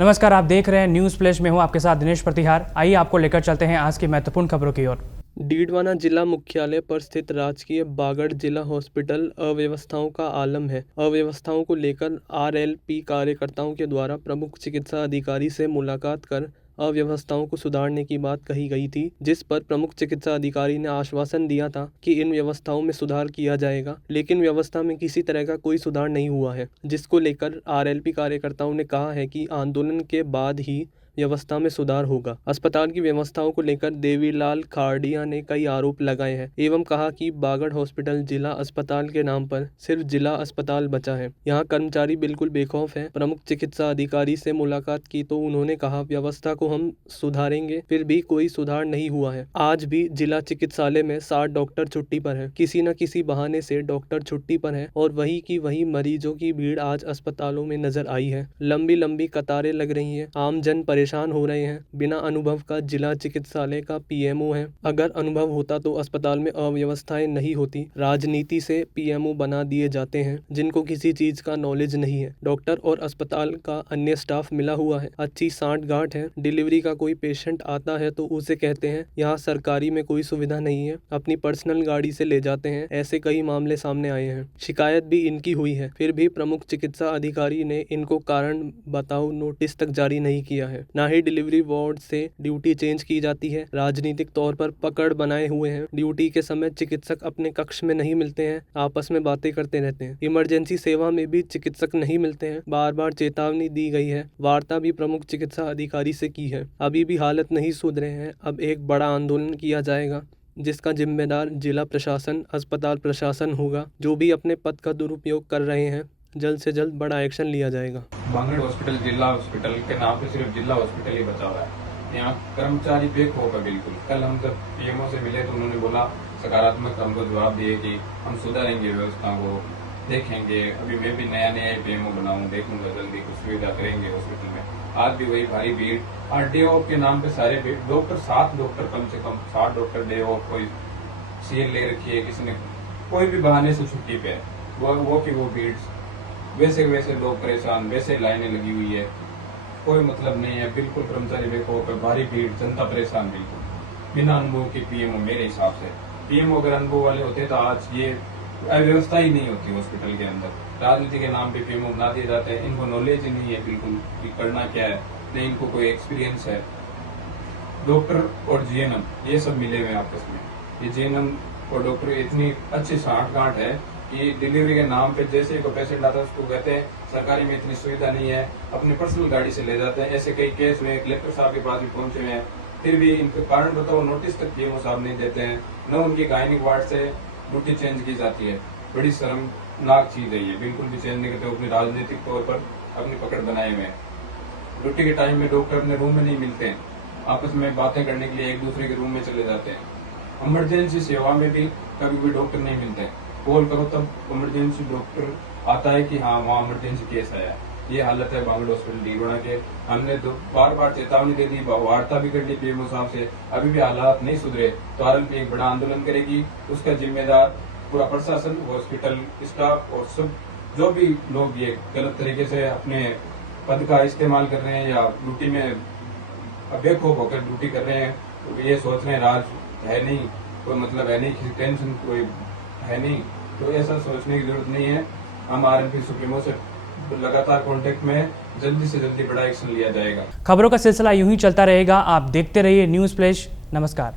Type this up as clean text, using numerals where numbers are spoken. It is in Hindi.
नमस्कार, आप देख रहे हैं न्यूज़ फ्लैश में हूं आपके साथ दिनेश प्रतिहार। आइए आपको लेकर चलते हैं आज की महत्वपूर्ण खबरों की ओर। डीडवाना जिला मुख्यालय पर स्थित राजकीय बागड़ जिला हॉस्पिटल अव्यवस्थाओं का आलम है। अव्यवस्थाओं को लेकर आरएलपी कार्यकर्ताओं के द्वारा प्रमुख चिकित्सा अधिकारी से मुलाकात कर अव्यवस्थाओं को सुधारने की बात कही गई थी, जिस पर प्रमुख चिकित्सा अधिकारी ने आश्वासन दिया था कि इन व्यवस्थाओं में सुधार किया जाएगा, लेकिन व्यवस्था में किसी तरह का कोई सुधार नहीं हुआ है, जिसको लेकर आरएलपी कार्यकर्ताओं ने कहा है कि आंदोलन के बाद ही व्यवस्था में सुधार होगा। अस्पताल की व्यवस्थाओं को लेकर देवीलाल खाड़िया ने कई आरोप लगाए हैं एवं कहा कि बागड़ हॉस्पिटल जिला अस्पताल के नाम पर सिर्फ जिला अस्पताल बचा है। यहाँ कर्मचारी बिल्कुल बेखौफ हैं। प्रमुख चिकित्सा अधिकारी से मुलाकात की तो उन्होंने कहा व्यवस्था को हम सुधारेंगे, फिर भी कोई सुधार नहीं हुआ है। आज भी जिला चिकित्सालय में 60 डॉक्टर छुट्टी पर है। किसी न किसी बहाने से डॉक्टर छुट्टी पर है और वही की वही मरीजों की भीड़ आज अस्पतालों में नजर आई है। लंबी लंबी कतारें लग रही है। आम जन परेशान हो रहे हैं। बिना अनुभव का जिला चिकित्सालय का पीएमओ है। अगर अनुभव होता तो अस्पताल में अव्यवस्थाएं नहीं होती। राजनीति से पीएमओ बना दिए जाते हैं जिनको किसी चीज का नॉलेज नहीं है। डॉक्टर और अस्पताल का अन्य स्टाफ मिला हुआ है। अच्छी सांठ-गांठ है। डिलीवरी का कोई पेशेंट आता है तो उसे कहते हैं यहाँ सरकारी में कोई सुविधा नहीं है, अपनी पर्सनल गाड़ी से ले जाते हैं। ऐसे कई मामले सामने आए हैं। शिकायत भी इनकी हुई है, फिर भी प्रमुख चिकित्सा अधिकारी ने इनको कारण बताओ नोटिस तक जारी नहीं किया है। ना ही डिलीवरी वार्ड से ड्यूटी चेंज की जाती है। राजनीतिक तौर पर पकड़ बनाए हुए हैं। ड्यूटी के समय चिकित्सक अपने कक्ष में नहीं मिलते हैं, आपस में बातें करते रहते हैं। इमरजेंसी सेवा में भी चिकित्सक नहीं मिलते हैं। बार बार चेतावनी दी गई है। वार्ता भी प्रमुख चिकित्सा अधिकारी से की है, अभी भी हालत नहीं सुधरे हैं। अब एक बड़ा आंदोलन किया जाएगा जिसका जिम्मेदार जिला प्रशासन, अस्पताल प्रशासन होगा। जो भी अपने पद का दुरुपयोग कर रहे हैं जल्द से जल्द बड़ा एक्शन लिया जाएगा। बागड़ हॉस्पिटल जिला हॉस्पिटल के नाम पे सिर्फ जिला हॉस्पिटल ही बचा हुआ है। यहाँ कर्मचारी बेखौफ है बिल्कुल। कल हम जब पीएमओ से मिले तो उन्होंने बोला सकारात्मक हमको जवाब दिए कि हम सुधारेंगे व्यवस्था को, देखेंगे। अभी मैं भी नया पीएमओ बनाऊं, देखूंगा जल्दी कुछ सुविधा करेंगे हॉस्पिटल में। आज भी वही भारी भीड़ और डे ऑफ के नाम पे सारे डॉक्टर 7 डॉक्टर कम से कम 60 डॉक्टर डे ऑफ, कोई सीएल ले रखी है, किसी ने कोई भी बहाने से छुट्टी पे है। वो भीड़ वैसे लोग परेशान, वैसे लाइनें लगी हुई है, कोई मतलब नहीं है। बिल्कुल कर्मचारी बेखौफ है, भारी भीड़, जनता परेशान बिल्कुल। बिना अनुभव के पीएमओ मेरे हिसाब से, पीएमओ अगर अनुभव वाले होते तो आज ये अव्यवस्था ही नहीं होती हॉस्पिटल के अंदर। राजनीति के नाम पे पीएमओ बना दिए जाते हैं। इनको नॉलेज ही नहीं है बिल्कुल कि करना क्या है, नहीं इनको कोई एक्सपीरियंस है। डॉक्टर और जीएनएम ये सब मिले हुए आपस में। ये जीएनएम और डॉक्टर इतनी अच्छी सांठ-गांठ है कि डिलीवरी के नाम पे जैसे कोई पेशेंट आता है उसको कहते हैं सरकारी में इतनी सुविधा नहीं है, अपनी पर्सनल गाड़ी से ले जाते हैं। ऐसे कई केस हुए, कलेक्टर साहब के पास भी पहुंचे हुए हैं, फिर भी इनके कारण बताओ नोटिस तक पीएमओ साहब नहीं देते हैं। न उनकी गायनिक वार्ड से ड्यूटी चेंज की जाती है। बड़ी शर्मनाक चीज है ये, बिल्कुल भी चेंज नहीं करते। अपनी राजनीतिक तौर पर अपनी पकड़ बनाए हुए हैं। ड्यूटी के टाइम में डॉक्टर अपने रूम में नहीं मिलते हैं, आपस में बातें करने के लिए एक दूसरे के रूम में चले जाते हैं। इमरजेंसी सेवा में भी कभी भी डॉक्टर नहीं मिलते हैं। कॉल करो तब इमरजेंसी डॉक्टर आता है कि हाँ वहाँ इमरजेंसी केस आया। ये हालत है बागड़ हॉस्पिटल डीडवाना के। हमने बार बार चेतावनी दे दी, वार्ता भी कर ली पीएमओ साहब से, अभी भी हालात नहीं सुधरे तो आरएलपी एक बड़ा आंदोलन करेगी। उसका जिम्मेदार पूरा प्रशासन, हॉस्पिटल स्टाफ और सब जो भी लोग ये गलत तरीके से अपने पद का इस्तेमाल कर रहे हैं या ड्यूटी में बेखौफ होकर ड्यूटी कर रहे हैं, तो ये सोच रहे हैं राज है नहीं, कोई मतलब है नहीं, टेंशन कोई है नहीं, तो ऐसा सोचने की जरूरत नहीं है। हम आरएलपी सुप्रीमो से लगातार कांटेक्ट में, जल्दी से जल्दी बड़ा एक्शन लिया जाएगा। खबरों का सिलसिला यूं ही चलता रहेगा। आप देखते रहिए न्यूज़ फ्लैश। नमस्कार।